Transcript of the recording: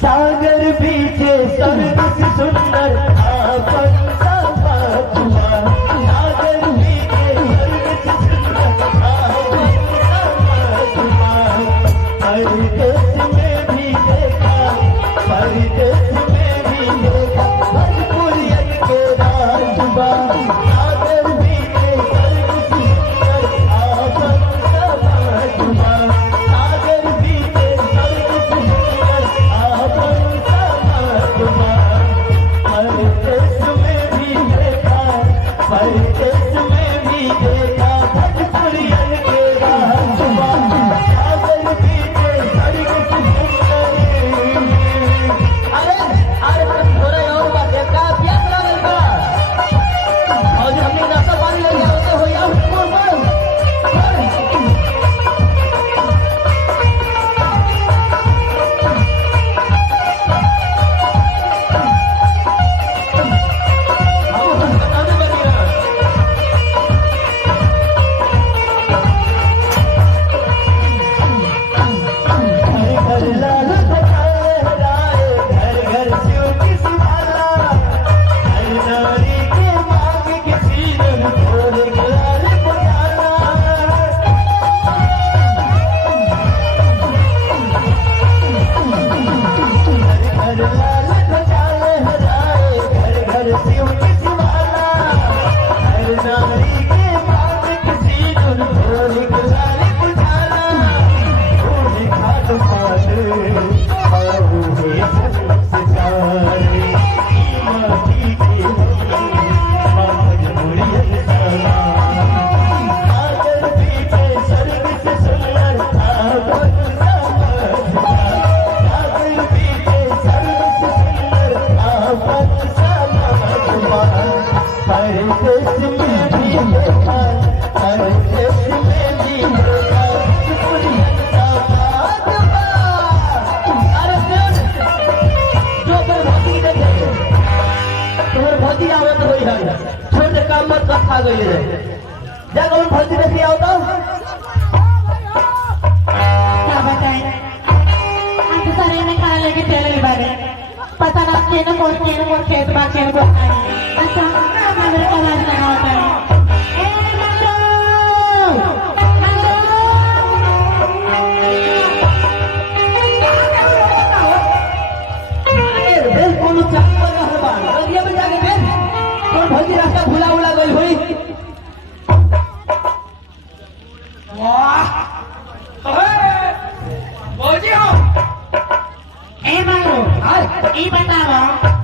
सागर बीचे स्वर्ग से सुंदर आपन समात्मा। सागर बीचे स्वर्ग से सुंदर आपन समात्मा। परदेश में भी देखा, परदेश में भी देखा भोजपुरियन के राजबा। सागर बीचे स्वर्ग से सुंदर आपन समात्मा। सागर बीचे स्वर्ग से सुंदर आपन समात्मा। परदेश में भी देखा, परदेश में भी देखा भोजपुरियन के राजबा। सागर बीचे स्वर्ग से सुंदर। अरे अरे थोड़ा और बात है का प्यास लागल बा और हमने नाश्ता पानी लेके होते हो या ऊपर घर लाल बजाए राय, घर घर शिव की सुहाना। हर नारी के मांग की सीरन भोले लाल बजाना। घर लाल बजाए राय, घर घर शिव की सुहाना। हर नारी के मांग की सीरन भोले लाल बजाना। भोले घाट पाले बाबू है सबसे सारे माटी के मांग मुड़ियन साला। सागर बीचे स्वर्ग से सुंदर आपन समात्मा। सागर बीचे स्वर्ग से सुंदर आपन समात्मा। परदेश में भी देखा, परदेश में भी देखा भोजपुरियन का राजबा। अरे सुन, जो पर भौजी देखे तोहर भौजी आवत होई है, छोड़ दे काम मत कर, खा गई रे। जा कौन भौजी देखे आओ तो क्या बताएं आज सारे ने खा लेके चले बारे पता ना केन को खेत बा केन को अच्छा हमारे का रास्ता ना होता है ए मंगो अरे बेल कोनो चाकू लगा है बा नदिया में जाके बेल कौन भौजी रास्ता भूला उला गई होई। वाह ए मंगो ई बताओ